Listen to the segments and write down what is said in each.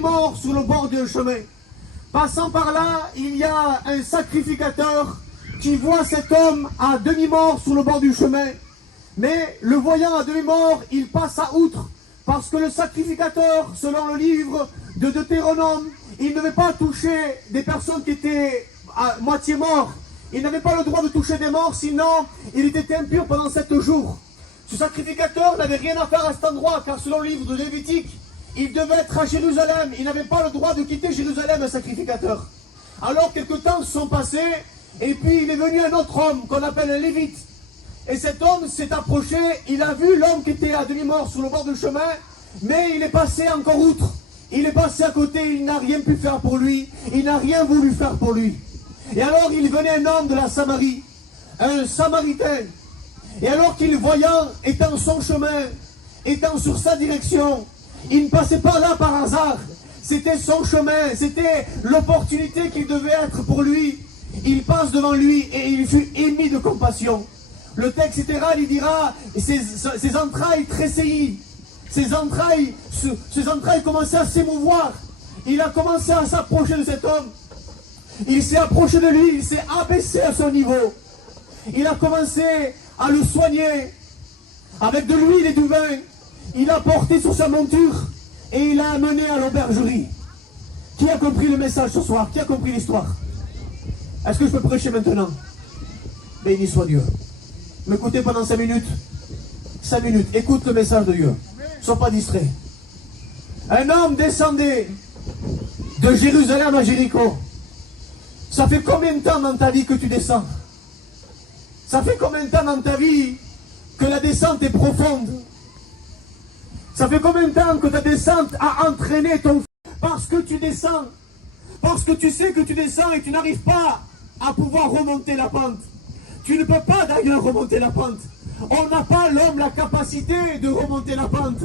demi-mort sur le bord d'un chemin. Passant par là, il y a un sacrificateur qui voit cet homme à demi-mort sur le bord du chemin. Mais le voyant à demi-mort, il passe à outre. Parce que le sacrificateur, selon le livre de Deutéronome, il ne devait pas toucher des personnes qui étaient à moitié mortes. Il n'avait pas le droit de toucher des morts, sinon il était impur pendant 7 jours. Ce sacrificateur n'avait rien à faire à cet endroit, car selon le livre de Lévitique, il devait être à Jérusalem. Il n'avait pas le droit de quitter Jérusalem, un sacrificateur. Alors quelques temps se sont passés, et puis il est venu un autre homme qu'on appelle un lévite. Et cet homme s'est approché, il a vu l'homme qui était à demi-mort sur le bord du chemin, mais il est passé encore outre. Il est passé à côté, il n'a rien pu faire pour lui, il n'a rien voulu faire pour lui. Et alors il venait un homme de la Samarie, un Samaritain. Et alors qu'il voyant, étant son chemin, étant sur sa direction, il ne passait pas là par hasard. C'était son chemin, c'était l'opportunité qu'il devait être pour lui. Il passe devant lui et il fut émis de compassion. Le texte littéral, il dira, ses entrailles tressaillit. Ses entrailles commençaient à s'émouvoir. Il a commencé à s'approcher de cet homme. Il s'est approché de lui, il s'est abaissé à son niveau. Il a commencé à le soigner avec de l'huile et du vin. Il a porté sur sa monture et il l'a amené à l'aubergerie. Qui a compris le message ce soir? Qui a compris l'histoire? Est-ce que je peux prêcher maintenant? Béni soit Dieu. M'écoutez pendant 5 minutes. 5 minutes. Écoute le message de Dieu. Ne sois pas distrait. Un homme descendait de Jérusalem à Jéricho. Ça fait combien de temps dans ta vie que tu descends? Ça fait combien de temps dans ta vie que la descente est profonde? Ça fait combien de temps que ta descente a entraîné ton... Parce que tu descends. Parce que tu sais que tu descends et tu n'arrives pas à pouvoir remonter la pente. Tu ne peux pas d'ailleurs remonter la pente. On n'a pas, l'homme, la capacité de remonter la pente.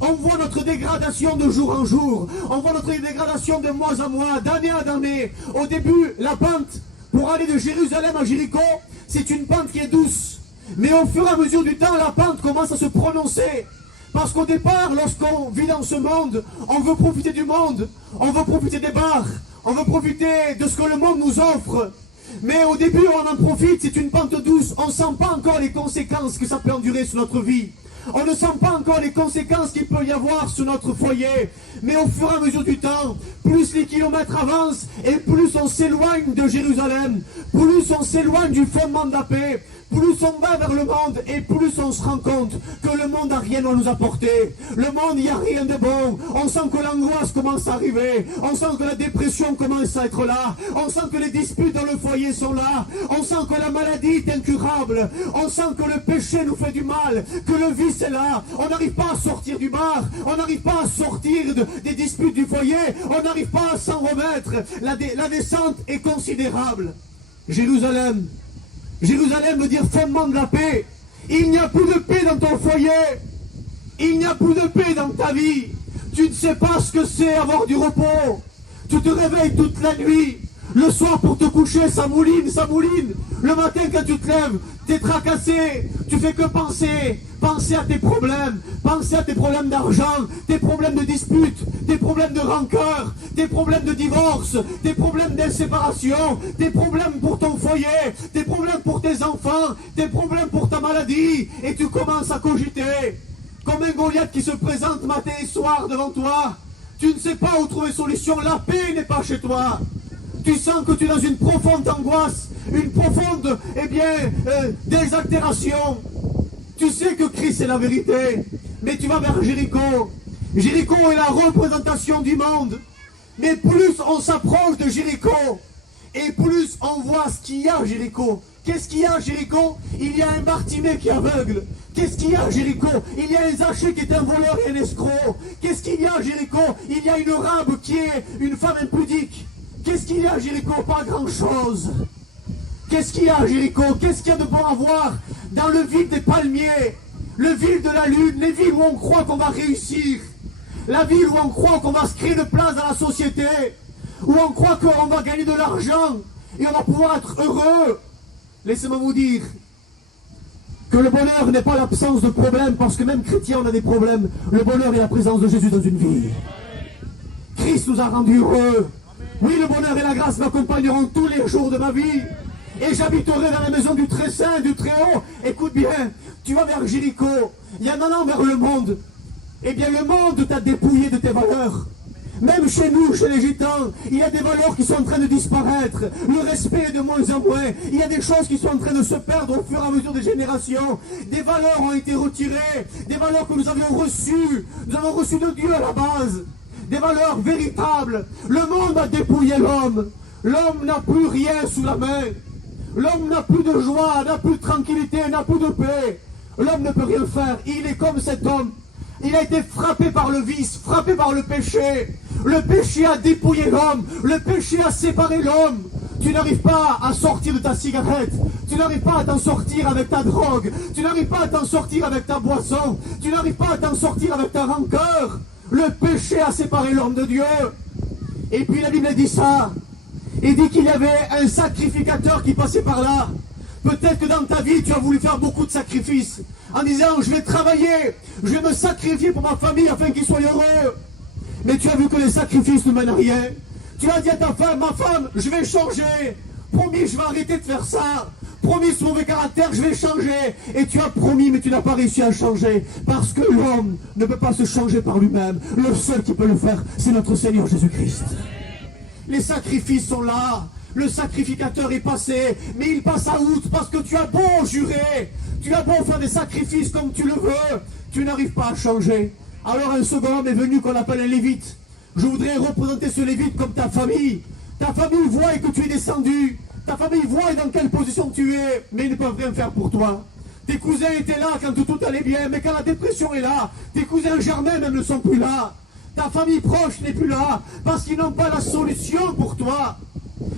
On voit notre dégradation de jour en jour. On voit notre dégradation de mois en mois, d'année en année. Au début, la pente, pour aller de Jérusalem à Jéricho, c'est une pente qui est douce. Mais au fur et à mesure du temps, la pente commence à se prononcer. Parce qu'au départ, lorsqu'on vit dans ce monde, on veut profiter du monde. On veut profiter des bars. On veut profiter de ce que le monde nous offre. Mais au début, on en profite, c'est une pente douce. On ne sent pas encore les conséquences que ça peut endurer sur notre vie. On ne sent pas encore les conséquences qu'il peut y avoir sur notre foyer. Mais au fur et à mesure du temps, plus les kilomètres avancent et plus on s'éloigne de Jérusalem, plus on s'éloigne du fondement de la paix, plus on va vers le monde et plus on se rend compte que le monde n'a rien à nous apporter. Le monde, il n'y a rien de bon. On sent que l'angoisse commence à arriver. On sent que la dépression commence à être là. On sent que les disputes dans le foyer sont là. On sent que la maladie est incurable. On sent que le péché nous fait du mal, que le vice est là. On n'arrive pas à sortir du bar. On n'arrive pas à sortir des disputes du foyer. On n'arrive pas à s'en remettre. La descente est considérable. Jérusalem. Jérusalem veut dire fondement de la paix. Il n'y a plus de paix dans ton foyer. Il n'y a plus de paix dans ta vie. Tu ne sais pas ce que c'est avoir du repos. Tu te réveilles toute la nuit. Le soir pour te coucher, ça mouline, ça mouline. Le matin quand tu te lèves, t'es tracassé. Tu fais que penser. Penser à tes problèmes. Penser à tes problèmes d'argent, tes problèmes de dispute, tes problèmes de rancœur, tes problèmes de divorce, tes problèmes d'inséparation, tes problèmes pour ton foyer, tes problèmes pour tes enfants, tes problèmes pour ta maladie. Et tu commences à cogiter. Comme un Goliath qui se présente matin et soir devant toi. Tu ne sais pas où trouver solution. La paix n'est pas chez toi. Tu sens que tu es dans une profonde angoisse, une profonde, désaltération. Tu sais que Christ est la vérité, mais tu vas vers Jéricho. Jéricho est la représentation du monde. Mais plus on s'approche de Jéricho, et plus on voit ce qu'il y a à Jéricho. Qu'est-ce qu'il y a à Jéricho? Il y a un Bartimée qui est aveugle. Qu'est-ce qu'il y a à Jéricho? Il y a un Zachée qui est un voleur et un escroc. Qu'est-ce qu'il y a à Jéricho? Il y a une Rabe qui est une femme impudique. Qu'est-ce qu'il y a à Jéricho? Pas grand-chose. Qu'est-ce qu'il y a à Jéricho? Qu'est-ce qu'il y a de bon à voir dans le vide des palmiers, le vide de la lune, les villes où on croit qu'on va réussir, la ville où on croit qu'on va se créer de place dans la société, où on croit qu'on va gagner de l'argent et on va pouvoir être heureux. Laissez-moi vous dire que le bonheur n'est pas l'absence de problèmes, parce que même chrétien on a des problèmes. Le bonheur est la présence de Jésus dans une vie. Christ Christ nous a rendus heureux. Oui, le bonheur et la grâce m'accompagneront tous les jours de ma vie. Et j'habiterai dans la maison du Très Saint, du Très Haut. Écoute bien, tu vas vers Jéricho, il y en a un vers le monde. Eh bien, le monde t'a dépouillé de tes valeurs. Même chez nous, chez les Gitans, il y a des valeurs qui sont en train de disparaître. Le respect est de moins en moins. Il y a des choses qui sont en train de se perdre au fur et à mesure des générations. Des valeurs ont été retirées. Des valeurs que nous avions reçues. Nous avons reçues de Dieu à la base. Des valeurs véritables. Le monde a dépouillé l'homme. L'homme n'a plus rien sous la main. L'homme n'a plus de joie, n'a plus de tranquillité, n'a plus de paix. L'homme ne peut rien faire. Il est comme cet homme. Il a été frappé par le vice, frappé par le péché. Le péché a dépouillé l'homme. Le péché a séparé l'homme. Tu n'arrives pas à sortir de ta cigarette. Tu n'arrives pas à t'en sortir avec ta drogue. Tu n'arrives pas à t'en sortir avec ta boisson. Tu n'arrives pas à t'en sortir avec ta rancœur. Le péché a séparé l'homme de Dieu. Et puis la Bible dit ça. Il dit qu'il y avait un sacrificateur qui passait par là. Peut-être que dans ta vie, tu as voulu faire beaucoup de sacrifices. En disant, je vais travailler, je vais me sacrifier pour ma famille afin qu'ils soient heureux. Mais tu as vu que les sacrifices ne mènent à rien. Tu as dit à ta femme, ma femme, je vais changer. Promis, je vais arrêter de faire ça. Promis, ce mauvais caractère, je vais changer. Et tu as promis, mais tu n'as pas réussi à changer. Parce que l'homme ne peut pas se changer par lui-même. Le seul qui peut le faire, c'est notre Seigneur Jésus-Christ. Les sacrifices sont là. Le sacrificateur est passé, mais il passe à outre parce que tu as beau jurer, tu as beau faire des sacrifices comme tu le veux, tu n'arrives pas à changer. Alors un second homme est venu qu'on appelle un lévite. Je voudrais représenter ce lévite comme ta famille. Ta famille voit que tu es descendu. Ta famille voit dans quelle position tu es, mais ils ne peuvent rien faire pour toi. Tes cousins étaient là quand tout allait bien, mais quand la dépression est là, tes cousins germains même ne sont plus là. Ta famille proche n'est plus là, parce qu'ils n'ont pas la solution pour toi.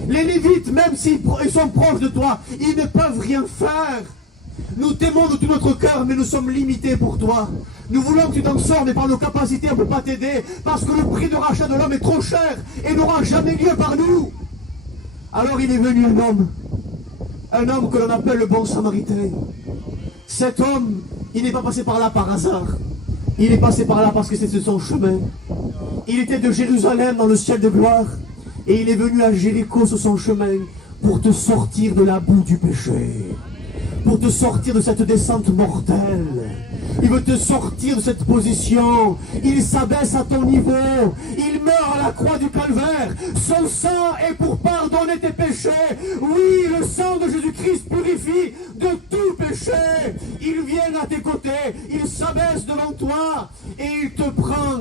Les Lévites, même s'ils sont proches de toi, ils ne peuvent rien faire. Nous t'aimons de tout notre cœur, mais nous sommes limités pour toi. Nous voulons que tu t'en sors, mais par nos capacités, on ne peut pas t'aider, parce que le prix de rachat de l'homme est trop cher, et n'aura jamais lieu par nous. Alors il est venu un homme que l'on appelle le bon samaritain. Cet homme, il n'est pas passé par là par hasard. Il est passé par là parce que c'était son chemin. Il était de Jérusalem dans le ciel de gloire. Et il est venu à Jéricho sur son chemin pour te sortir de la boue du péché. Pour te sortir de cette descente mortelle. Il veut te sortir de cette position. Il s'abaisse à ton niveau. Il meurt à la croix du calvaire. Son sang est pour pardonner tes péchés. Oui, le sang de Jésus-Christ purifie de tout péché. Il vient à tes côtés. Il s'abaisse devant toi. Et il te prend.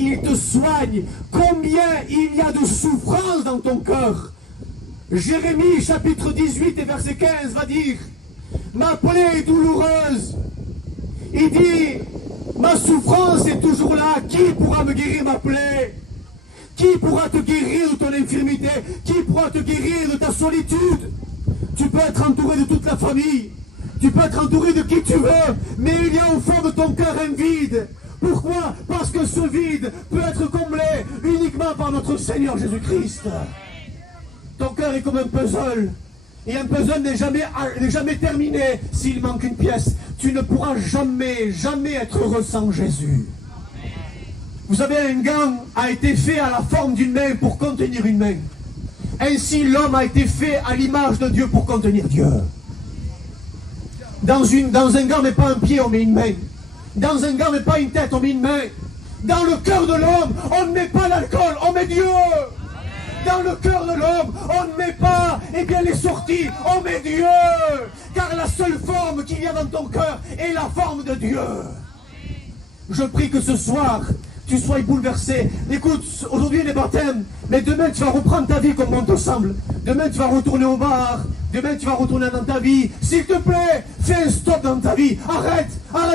Il te soigne. Combien il y a de souffrance dans ton cœur. Jérémie chapitre 18 et verset 15 va dire: ma plaie est douloureuse. Il dit, ma souffrance est toujours là. Qui pourra me guérir ma plaie? Qui pourra te guérir de ton infirmité? Qui pourra te guérir de ta solitude? Tu peux être entouré de toute la famille. Tu peux être entouré de qui tu veux. Mais il y a au fond de ton cœur un vide. Pourquoi? Parce que ce vide peut être comblé uniquement par notre Seigneur Jésus-Christ. Ton cœur est comme un puzzle. Et un puzzle n'est jamais terminé s'il manque une pièce. Tu ne pourras jamais être heureux sans Jésus. Vous savez, un gant a été fait à la forme d'une main pour contenir une main. Ainsi, l'homme a été fait à l'image de Dieu pour contenir Dieu. Dans un gant, on met pas un pied, on met une main. Dans un gant, on met pas une tête, on met une main. Dans le cœur de l'homme, on ne met pas l'alcool, on met Dieu. Dans le cœur de l'homme, on ne met pas les sorties, on met Dieu. Car la seule forme qu'il y a dans ton cœur est la forme de Dieu. Je prie que ce soir, tu sois bouleversé. Écoute, aujourd'hui il est baptême, mais demain tu vas reprendre ta vie comme bon te semble. Demain tu vas retourner au bar, demain tu vas retourner dans ta vie. S'il te plaît, fais un stop dans ta vie. Arrête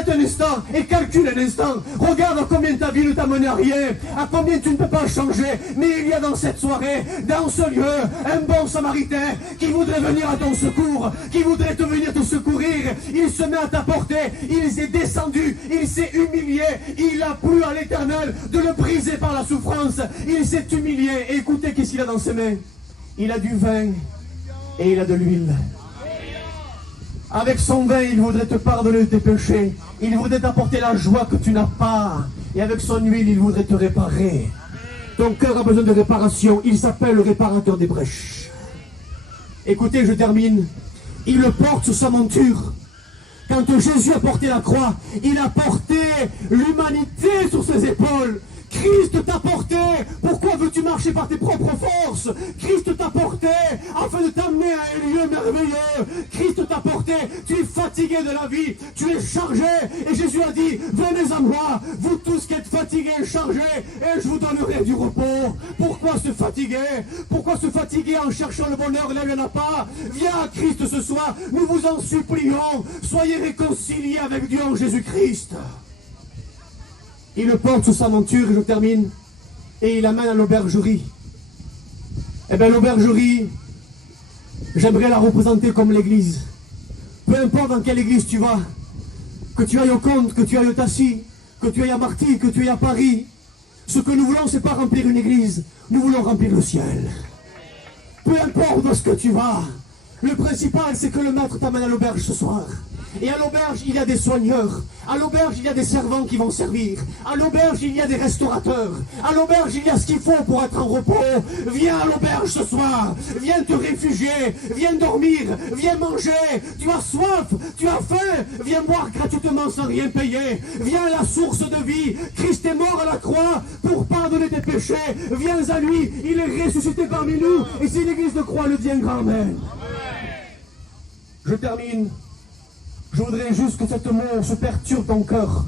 un instant et calcule un instant. Regarde à combien ta vie ne t'a mené à rien, à combien tu ne peux pas changer. Mais il y a dans cette soirée, dans ce lieu, un bon samaritain qui voudrait venir à ton secours, qui voudrait venir te secourir. Il se met à ta portée, il s'est descendu, il s'est humilié, il a plu à l'Éternel de le briser par la souffrance. Il s'est humilié. Et écoutez qu'est-ce qu'il a dans ses mains. Il a du vin et il a de l'huile. Avec son vin, il voudrait te pardonner tes péchés. Il voudrait t'apporter la joie que tu n'as pas. Et avec son huile, il voudrait te réparer. Ton cœur a besoin de réparation. Il s'appelle le réparateur des brèches. Écoutez, je termine. Il le porte sous sa monture. Quand Jésus a porté la croix, il a porté l'humanité sur ses épaules. Christ t'a porté. Pourquoi veux-tu marcher par tes propres forces? Christ t'a porté afin de t'amener à un lieu merveilleux. Christ t'a porté. Tu es fatigué de la vie. Tu es chargé. Et Jésus a dit, venez à moi, vous tous qui êtes fatigués et chargés, et je vous donnerai du repos. Pourquoi se fatiguer? Pourquoi se fatiguer en cherchant le bonheur là où il n'y en a pas? Viens à Christ ce soir. Nous vous en supplions. Soyez réconciliés avec Dieu en Jésus-Christ. Il le porte sous sa monture, et je termine, et il l'amène à l'aubergerie. Eh bien, l'aubergerie, j'aimerais la représenter comme l'église. Peu importe dans quelle église tu vas, que tu ailles au Comte, que tu ailles au Tassi, que tu ailles à Marty, que tu ailles à Paris, ce que nous voulons, c'est pas remplir une église, nous voulons remplir le ciel. Peu importe où ce que tu vas, le principal, c'est que le maître t'amène à l'auberge ce soir. Et à l'auberge, il y a des soigneurs. À l'auberge, il y a des servants qui vont servir. À l'auberge, il y a des restaurateurs. À l'auberge, il y a ce qu'il faut pour être en repos. Viens à l'auberge ce soir. Viens te réfugier. Viens dormir. Viens manger. Tu as soif. Tu as faim. Viens boire gratuitement sans rien payer. Viens à la source de vie. Christ est mort à la croix pour pardonner tes péchés. Viens à lui. Il est ressuscité parmi nous. Et c'est l'église de croix le dit un grand amen. Je termine. Je voudrais juste que cette mot se perturbe ton cœur.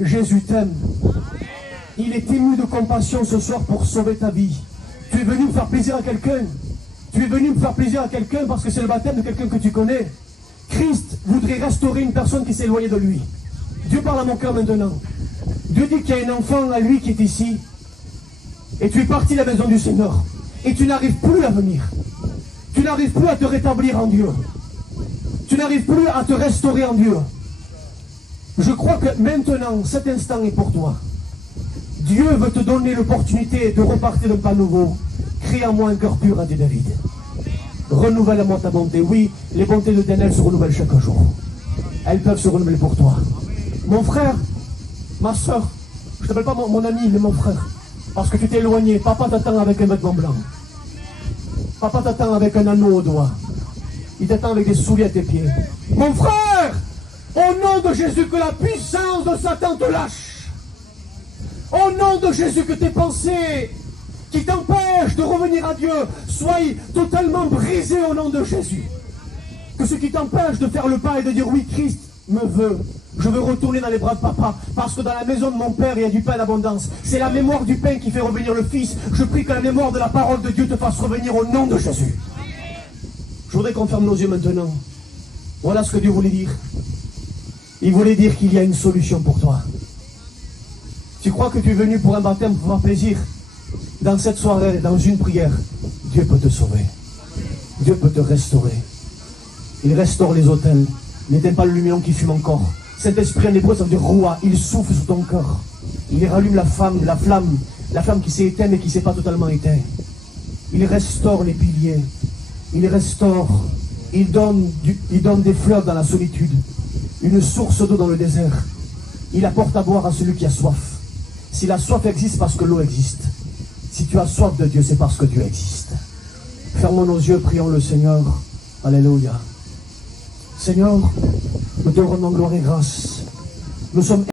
Jésus t'aime. Il est ému de compassion ce soir pour sauver ta vie. Tu es venu me faire plaisir à quelqu'un. Tu es venu me faire plaisir à quelqu'un parce que c'est le baptême de quelqu'un que tu connais. Christ voudrait restaurer une personne qui s'est éloignée de lui. Dieu parle à mon cœur maintenant. Dieu dit qu'il y a un enfant à lui qui est ici. Et tu es parti de la maison du Seigneur. Et tu n'arrives plus à venir. Tu n'arrives plus à te rétablir en Dieu. Tu n'arrives plus à te restaurer en Dieu. Je crois que maintenant, cet instant est pour toi. Dieu veut te donner l'opportunité de repartir d'un pas nouveau. Crée en moi un cœur pur, a dit David. Renouvelle-moi ta bonté. Oui, les bontés de Daniel se renouvellent chaque jour. Elles peuvent se renouveler pour toi. Mon frère, ma soeur, je ne t'appelle pas mon ami, mais mon frère. Parce que tu t'es éloigné. Papa t'attend avec un vêtement blanc. Papa t'attend avec un anneau au doigt. Il t'attend avec des souliers à tes pieds. Mon frère, au nom de Jésus, que la puissance de Satan te lâche. Au nom de Jésus, que tes pensées qui t'empêchent de revenir à Dieu soient totalement brisées au nom de Jésus. Que ce qui t'empêche de faire le pas et de dire oui, Christ me veut. Je veux retourner dans les bras de papa, parce que dans la maison de mon père, il y a du pain d'abondance. C'est la mémoire du pain qui fait revenir le Fils. Je prie que la mémoire de la parole de Dieu te fasse revenir au nom de Jésus. Je voudrais qu'on ferme nos yeux maintenant. Voilà ce que Dieu voulait dire. Il voulait dire qu'il y a une solution pour toi. Tu crois que tu es venu pour un baptême, pour avoir plaisir? Dans cette soirée, dans une prière, Dieu peut te sauver. Dieu peut te restaurer. Il restaure les autels. N'éteins pas le lumière qui fume encore. Saint-Esprit en hébreu, ça veut dire roua. Il souffle sur ton cœur. Il rallume la flamme qui s'est éteinte mais qui ne s'est pas totalement éteinte. Il restaure les piliers. Il restaure, il donne des fleuves dans la solitude, une source d'eau dans le désert. Il apporte à boire à celui qui a soif. Si la soif existe, parce que l'eau existe. Si tu as soif de Dieu, c'est parce que Dieu existe. Fermons nos yeux, prions le Seigneur. Alléluia. Seigneur, nous te rendons gloire et grâce. Nous sommes